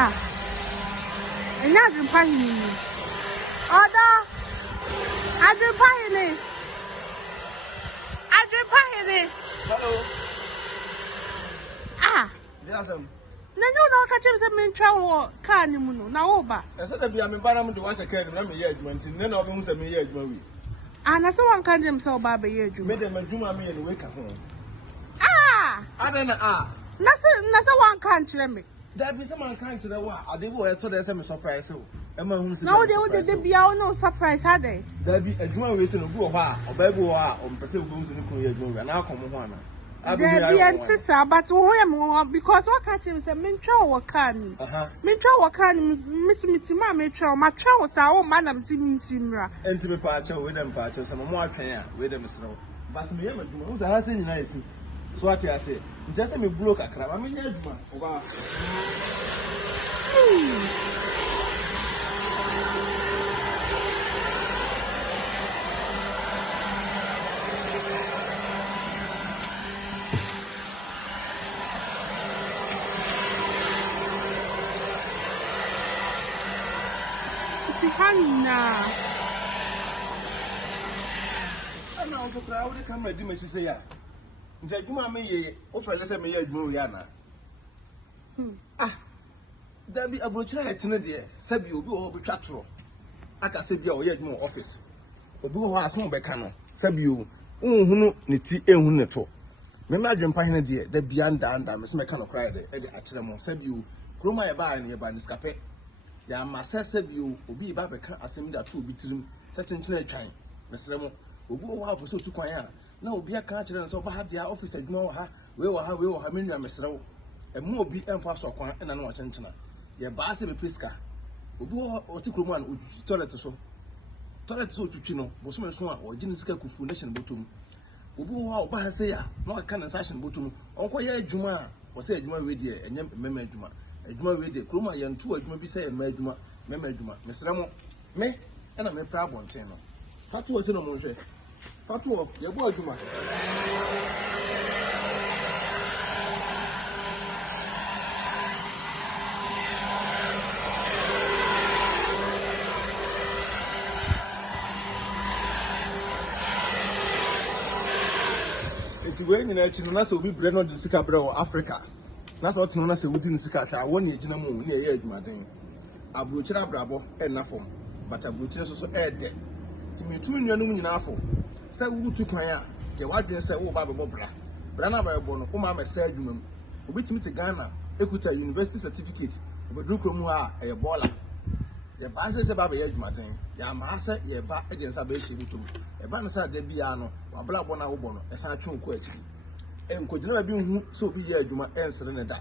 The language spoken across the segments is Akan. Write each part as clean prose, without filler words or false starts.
Ah. And now you're paying me. Order. Adwuma paying it. Adwuma paying it. Hello. Ah. Yes, Na you catch him some travel car ni muno na oba. I said that I'm in to watch a car and I'm a year, then I'll be a year. And I saw one can himself baby year. Made them do me and wake up home. Ah. I don't know. Nasa one can't let me. There be someone kind to the war. I did what I told them surprise. So, Emma, who's no, they would be our no surprise, had they? There be a drum reason of go or baby on Pacific Rooms in the Korea, and I'll come one. There be antissa, but more because what catch him said, Mincho or can. Mincho or can Miss Mitima Metro, my trout, our man of Zimmy Simra. And to be patcher with them patches and more care with them snow. But me, who's a hasn't knife. So what I say, just me broke a crab. I mean, wow. Hana. I'm now for crowd to come and do me. She say, yeah. Adwuma me offer less me adwuma yana. Ah. There be Abrokyire hetene de sabi obi o be twatro. Aka se bia o ye adwuma office. Obi ho aso be ka no sabi o unhunu ne ti enhunu ne to. Me ma adwempa hene de da bia anda me se me ka no kra de e de akire mo sabi o kroma ye ba ne ye ba ne skape. Ya ma sabi o obi ba be ka asem da to obi tirim se chenchena atwan. Mesere mo obi ho ha so tu kwan a na obi aka akire so ba ha dia office adwuma ha we wo ha me nua mesere wo. Emu obi emfa so kwan na no chenchena. Ye ba se be pesca. Obi o ti kromo an toilet so twitwi no bo so me so a o gine sika kufu nation botom. Obi o ba ha se ya na o ka na station botom. Onko ye adwuma a o se adwuma we de enyem mema adwuma. Adwuma we de kromo ye nto adwuma bi se ye mema adwuma. Mesere mo me na me pra bonten no. Fatu o se no mo hwe. Fatu o ye bo adwuma. When you know, so we bring on the Sika Bro Africa. That's what you know, say within the Sika, I want you to know near Madden. Abrokyire Brabo, and Nafom, but Abrokyire so air dead. To me, 2 million in Afo. Say, who took my eye? The white didn't say, oh, Baba Bobra. Brana by Bono, whom I'm a surgeon. With me to Ghana, Equita University certificate, but Drukromua, a baller. The Basis about the edge, Martin. Ya Massa, ye back against a base with him. A banner de Biaaa, or Blabona Obono, a Sancho question. And could never be who so be a Juma and Serenada.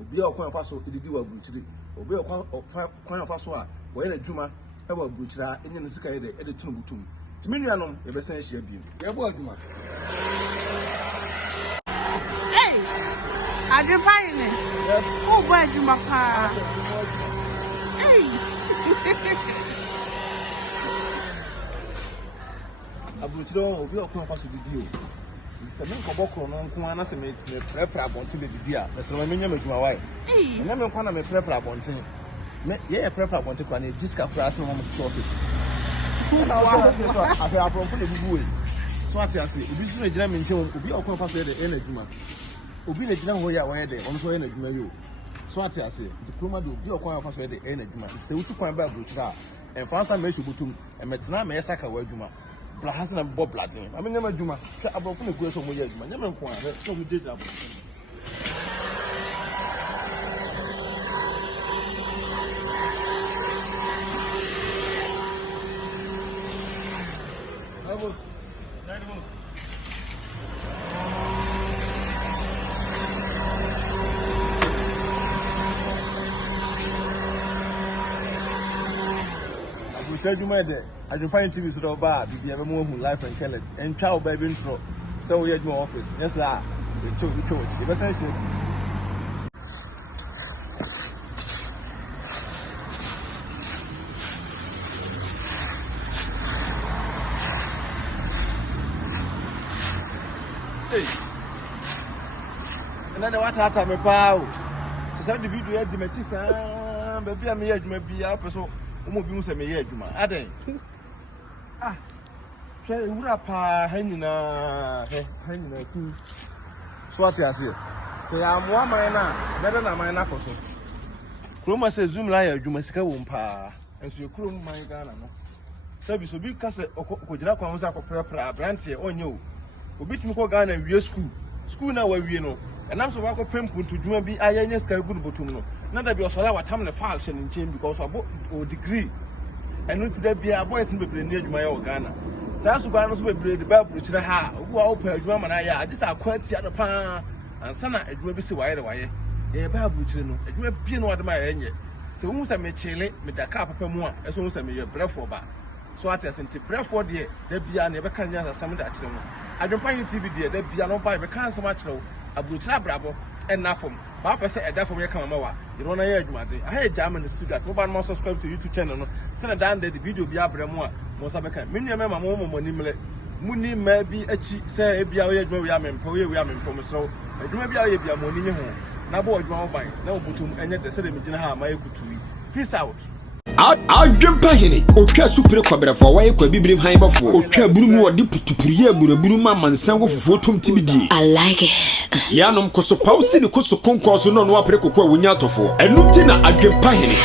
Obi o kwan faso ididi wa buchiri. Obi o kwan faso where a Juma ever buchira in the sky de editun butum. Timianom, a besen share beam. Juma. Hey! Adwuma ni. Yes. Oh, boy, Juma pa. Hey! Abrokyire obi o kwan faso didi o. Se me nkobokro no nko ana se me prepare abonte be didi a. Se me nya madwuma wai. Nya me nkwa na me prepare abonte. Me ye prepare abonte kwa na jiska kura se mo to office. Na so afi abronfo le bibu we. So ati ase obi su na gina me nchen obi o kwan faso ye de na adwuma. Obi na gina ho ya wa ye de on so ye na adwuma wi o. So ati ase the kroma de obi o kwan faso ye de na adwuma. Se utu kwan ba Abrokyire a enfansa me hyebutum e metena me saka wa adwuma. Hasn't a bob blooding. I mean, never do my above from the girls of my years. My never inquired. So we did. You made it. I don't find TV so bad. If you ever move life and kill it, and child baby intro. So we had more office. Yes, sir. We took the coach. You essentially. Hey. And then what happened, my pal? To send the video at the Matissa. baby am here adwuma Biaaa person umo bi mu se me ye adwuma aden hwe wura pa hanyina ku so ati ase se ya moa man na beda na man na koso kroma se zoom la ya adwuma sika wo mpa enso ye krom man Ghana no sabi so bi ka se okojira kwa nsa akopra branch e onye o obi timi ko Ghana wie school na wa wie no enam so wa ko pempu nto dwuma bi ayenya sika gu no botum no na da bi osola watam ne file hye nchem because o degree enu ti da Biaaa boys no bebre ni adwuma ya o Ghana sa so ba no so bebre de ba Abrokyire ha ogu a opa adwuma mana ya agisa akwati ado pa ansa na adwuma bi se waye e ba Abrokyire no adwuma bi no wadema ya enye se wo se me chele me daka papa mu a eso wo se me ye brefo ba so atesenti brefo de da Biaaa na e be kan nya asam da akire no adwumpa ni TV de da Biaaa no ba e be kan asam akire Abrokyire brabo na from ba pese e da from ye kan ma you know na ye adwuma de I German studio go ba no subscribe to YouTube channel no se na dan de video bi abrɛ mu a mo sa be kan me nua mema mo nimle muni ma bi achi se e Biaaa ye adwuma wi amempo ye wi amempo mo so adwuma Biaaa ye Biaaa mo ni ho na bo adwuma ban na obutum enye de se de me gina ha ma ye kutuwi peace out Adwumpa hene otwa supere kwabrefo waye kwa bibrim han bafo otwa burumu wode putupuriye buraburu ma mansan wo fofo tomtibidie I like it yanom koso pause ne koso konkoso no no apre kokwa wonya atofo enu ti na adwumpa hene